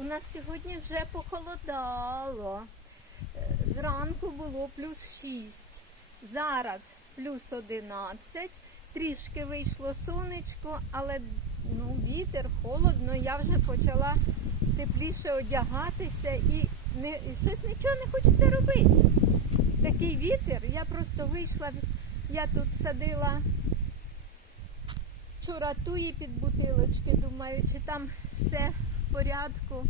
У нас сьогодні вже похолодало. Е, Зранку було плюс 6. Зараз плюс 11. Трішки вийшло сонечко, але ну, вітер, холодно. Я вже почала тепліше одягатися і, не, і щось нічого не хочеться робити. Такий вітер. Я просто вийшла, я тут садила вчора туї під бутилочки, думаю, чи там все порядку.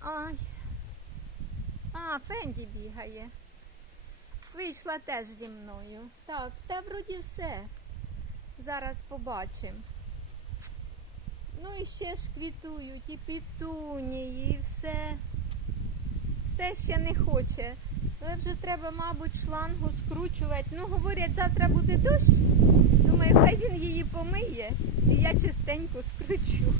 Ай. А, Фенді бігає. Вийшла теж зі мною. Так, та вроді все. Зараз побачимо. Ну і ще ж квітують, і пітунії, і все. Все ще не хоче. Але вже треба, мабуть, шлангу скручувати. Ну, говорять, завтра буде дощ. Думаю, хай він її помиє, і я чистенько скручу.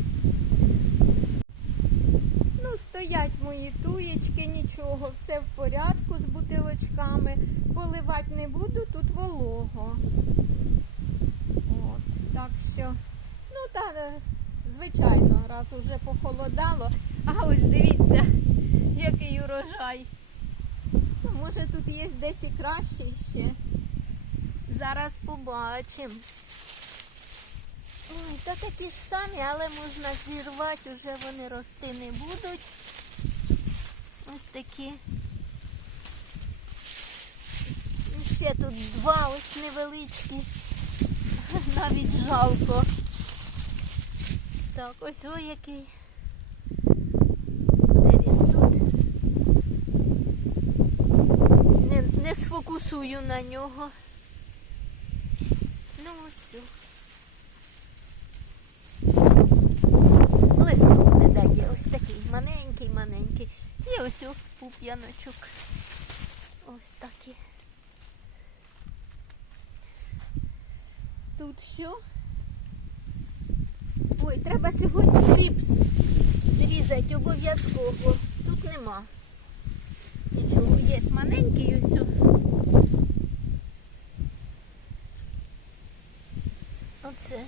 Ну, стоять мої туєчки, нічого, все в порядку з бутилочками. Поливати не буду, тут волого. От, так що, ну та звичайно, раз уже похолодало. А ось дивіться, який урожай. Ну, може тут є десь і краще ще. Зараз побачимо. Ой, та такі ж самі, але можна зірвати, вже вони рости не будуть. Ось такі. І ще тут два ось невеличкі. Навіть жалко. Так, ось ой який. Де він тут? Не на нього. Ну ось. Листок не дає, ось такий маленький, маленький. І ось о, пуп'яночок. Ось такі. Тут що? Ой, треба сьогодні хліб зрізати обов'язково. Тут нема. Нічого, є маленький ось. о. Оце.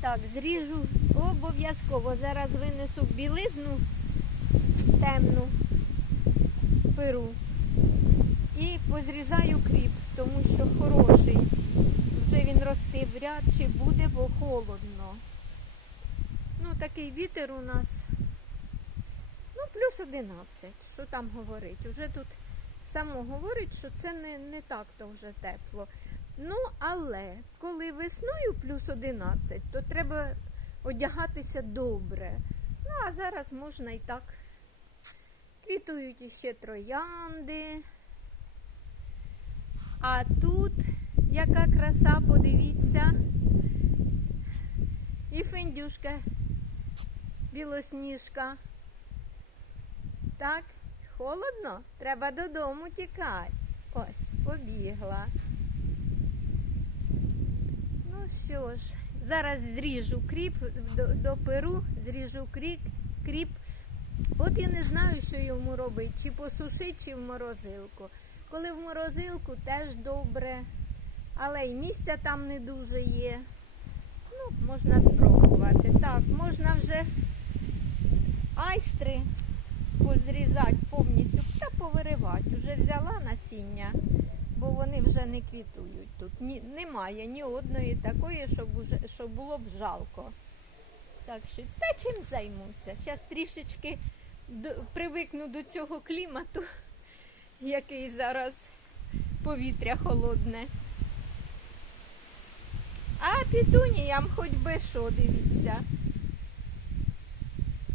Так, зріжу обов'язково. Зараз винесу білизну темну перу і позрізаю кріп, тому що хороший. Вже він рости вряд чи буде, бо холодно. Ну, такий вітер у нас. Ну, плюс 11. Що там говорить? Уже тут само говорить, що це не, не так то вже тепло. Ну, але коли весною плюс 11, то треба одягатися добре. Ну, а зараз можна і так. Квітують іще троянди. А тут яка краса, подивіться. І фендюшка, білосніжка. Так, холодно? Треба додому тікати. Ось, побігла. Ну що ж, зараз зріжу кріп до, перу, зріжу кріп, кріп. От я не знаю, що йому робити, чи посушити, чи в морозилку. Коли в морозилку теж добре, але і місця там не дуже є. Ну, можна спробувати. Так, можна вже айстри позрізати повністю та повиривати. Уже взяла насіння, бо вони вже не квітують тут. Ні, немає ні одної такої, щоб, уже, щоб було б жалко. Так що та чим займуся? Зараз трішечки до, привикну до цього клімату, який зараз повітря холодне. А пітуніям хоч би що, дивіться.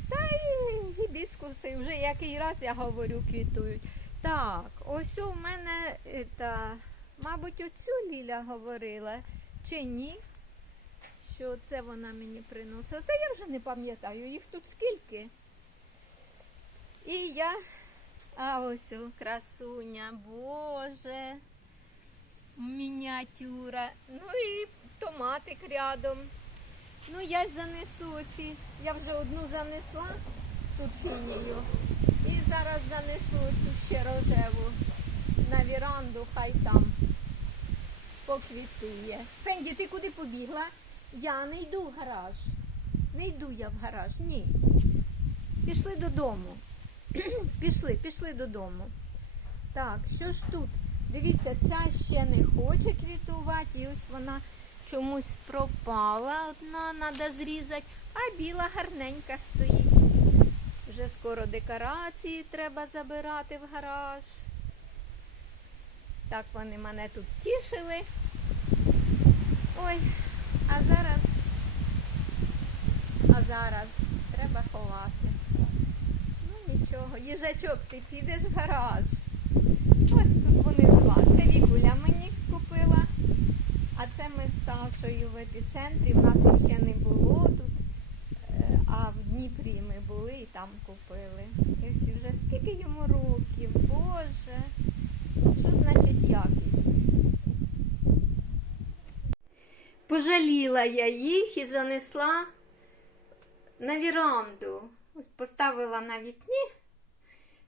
Та й гібіскуси вже який раз я говорю, квітують. Так, ось у мене, е, та, мабуть, оцю Ліля говорила, чи ні? Що це вона мені приносила. Та я вже не пам'ятаю, їх тут скільки. І я, а ось о, красуня, Боже, мініатюра. Ну і томатик рядом. Ну, я занесу оці. Я вже одну занесла сульфінію. І зараз занесу цю ще рожеву на віранду, хай там поквітує. Фенді, ти куди побігла? Я не йду в гараж. Не йду я в гараж, ні. Пішли додому. пішли, пішли додому. Так, що ж тут? Дивіться, ця ще не хоче квітувати, і ось вона чомусь пропала. Одна треба зрізати, а біла гарненька стоїть. Вже скоро декорації треба забирати в гараж. Так вони мене тут тішили. Ой, а зараз, а зараз треба ховати. Ну нічого, їжачок, ти підеш в гараж. Ось тут вони два. Це Вікуля мені купила. А це ми з Сашою в епіцентрі. У нас ще не було Дніпрі ми були і там купили. І ось вже скільки йому років, Боже. Що значить якість? Пожаліла я їх і занесла на віранду. Поставила на вікні,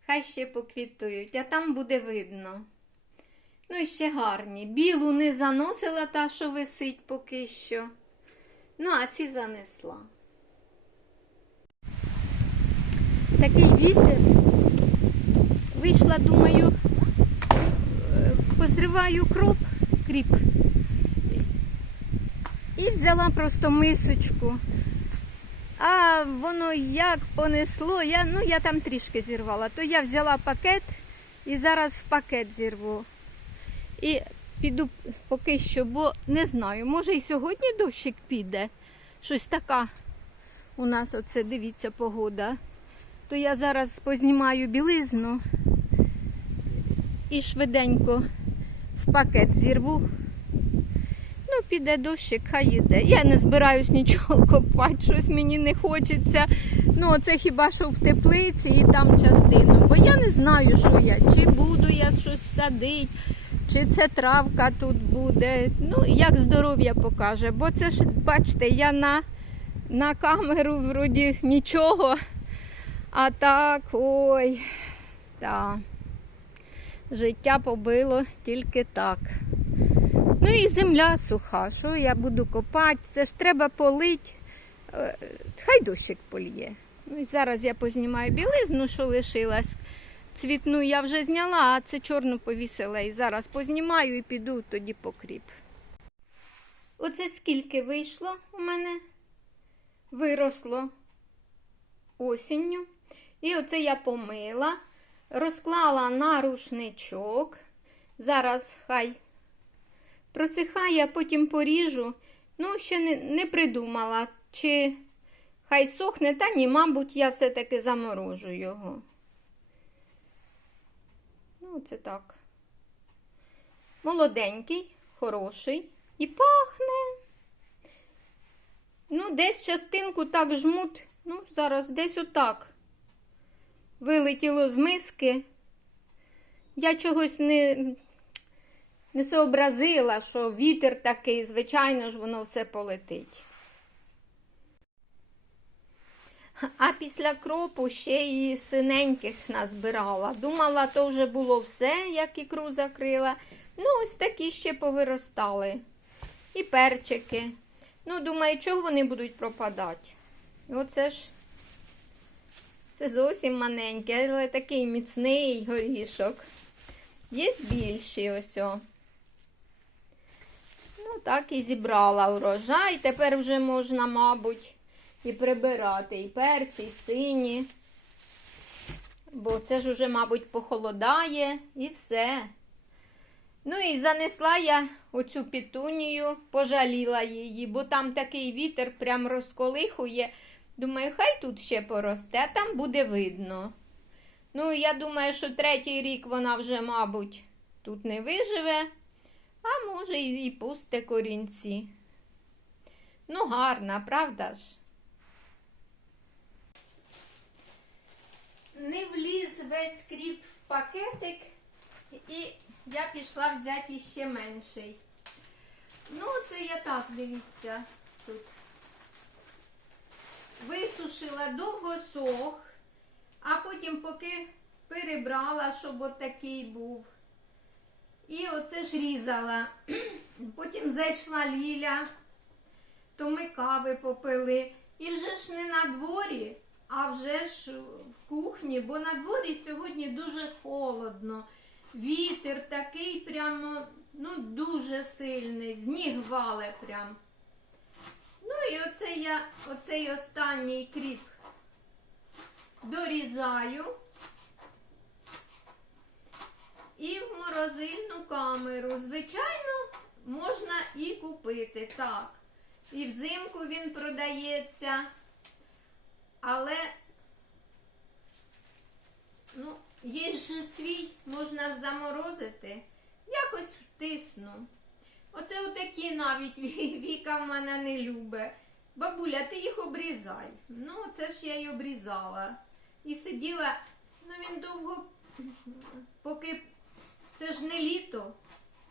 хай ще поквітують, а там буде видно. Ну і ще гарні. Білу не заносила та, що висить поки що. Ну, а ці занесла. Такий вітер. Вийшла, думаю, е, позриваю кроп, кріп. І взяла просто мисочку. А воно як понесло, я, ну я там трішки зірвала, то я взяла пакет і зараз в пакет зірву. І піду поки що, бо не знаю, може і сьогодні дощик піде. Щось така у нас оце, дивіться, погода. То я зараз познімаю білизну і швиденько в пакет зірву. Ну, піде дощик, хай іде. Я не збираюсь нічого копати, щось мені не хочеться. Ну, це хіба що в теплиці і там частину. Бо я не знаю, що я, чи буду я щось садити, чи це травка тут буде. Ну, як здоров'я покаже. Бо це ж, бачите, я на, на камеру вроді нічого. А так, ой, так. Життя побило тільки так. Ну і земля суха. Що я буду копати? Це ж треба полить. Е, Хай дощик поліє. Ну і зараз я познімаю білизну, що лишилась. Цвітну я вже зняла, а це чорну повісила. І зараз познімаю і піду тоді покріп. Оце скільки вийшло у мене? Виросло осінню. І оце я помила, розклала на рушничок. Зараз хай просихає, потім поріжу. Ну, ще не, не придумала, чи хай сохне, та ні, мабуть, я все-таки заморожу його. Ну, це так. Молоденький, хороший і пахне. Ну, десь частинку так жмут. Ну, зараз десь отак. Вилетіло з миски. Я чогось не не сообразила, що вітер такий, звичайно ж, воно все полетить. А після кропу ще і синеньких назбирала. Думала, то вже було все, як ікру закрила. Ну, ось такі ще повиростали. І перчики. Ну, думаю, чого вони будуть пропадати? Оце ж це зовсім маленький, але такий міцний горішок. Є більші ось. Ну, так і зібрала урожай. Тепер вже можна, мабуть, і прибирати і перці, і сині. Бо це ж уже, мабуть, похолодає і все. Ну і занесла я оцю пітунію, пожаліла її, бо там такий вітер прям розколихує. Думаю, хай тут ще поросте, там буде видно. Ну, я думаю, що третій рік вона вже, мабуть, тут не виживе, а може і, пусте корінці. Ну, гарна, правда ж? Не вліз весь кріп в пакетик, і я пішла взяти іще менший. Ну, це я так, дивіться, тут. Висушила довго сох, а потім поки перебрала, щоб от був. І оце ж різала. Потім зайшла Ліля, то ми кави попили. І вже ж не на дворі, а вже ж в кухні, бо на дворі сьогодні дуже холодно. Вітер такий прямо ну, дуже сильний, сніг вале прям. Ну і оце я, оцей останній кріп дорізаю і в морозильну камеру. Звичайно, можна і купити, так. І взимку він продається, але ну, є ж свій, можна заморозити. Якось втисну. Оце отакі навіть Віка в мене не любить. Бабуля, ти їх обрізай. Ну, це ж я й обрізала. І сиділа, ну він довго, поки це ж не літо,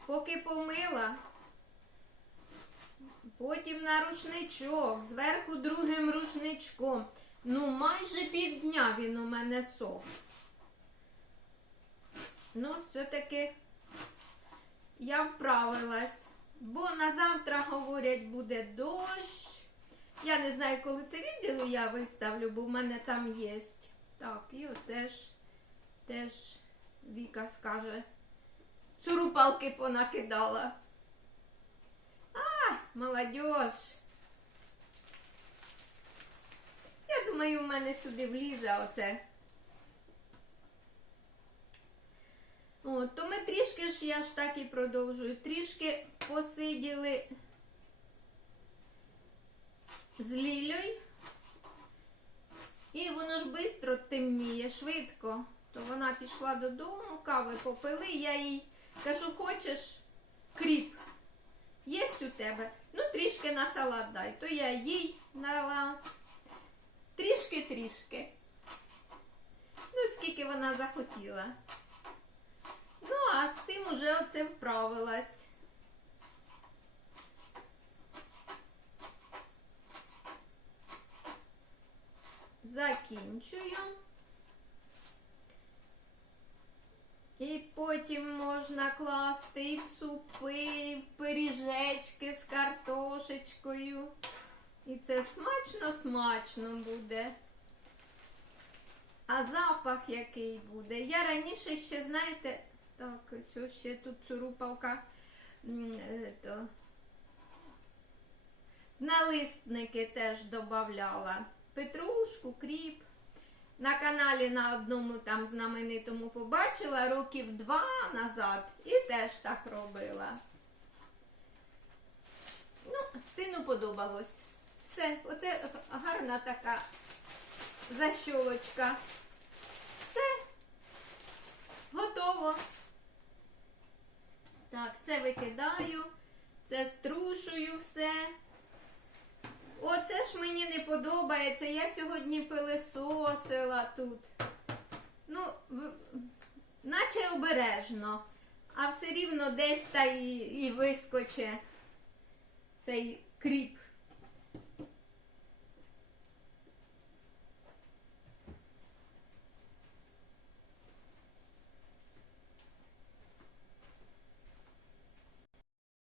поки помила, потім на рушничок, зверху другим рушничком. Ну, майже півдня він у мене сох. Ну, все-таки я вправилась. Бо на завтра, говорять, буде дощ. Я не знаю, коли це відео я виставлю, бо в мене там є. Так, і оце ж теж Віка скаже. Цурупалки понакидала. А, молодь. Я думаю, в мене сюди влізе оце. О, то ми трішки ж, я ж так і продовжую, трішки посиділи з Лілею. І воно ж швидко темніє, швидко. То вона пішла додому, кави попили, я їй кажу, хочеш кріп? Є у тебе? Ну, трішки на салат дай. То я їй дала трішки-трішки. Ну, скільки вона захотіла. Ну, а з цим уже оце вправилась. Закінчую. І потім можна класти і в супи, і в пиріжечки з картошечкою. І це смачно-смачно буде. А запах який буде. Я раніше ще, знаєте, так, що ще тут цурупалка. Налисники теж додавала. Петрушку, кріп. На каналі на одному там знаменитому побачила років два назад і теж так робила. Ну, сину подобалось. Все, оце гарна така защолочка. Все, готово. Так, це викидаю, це струшую все. Оце ж мені не подобається. Я сьогодні пилисосила тут. Ну, наче обережно, а все рівно десь та і, і вискоче цей кріп.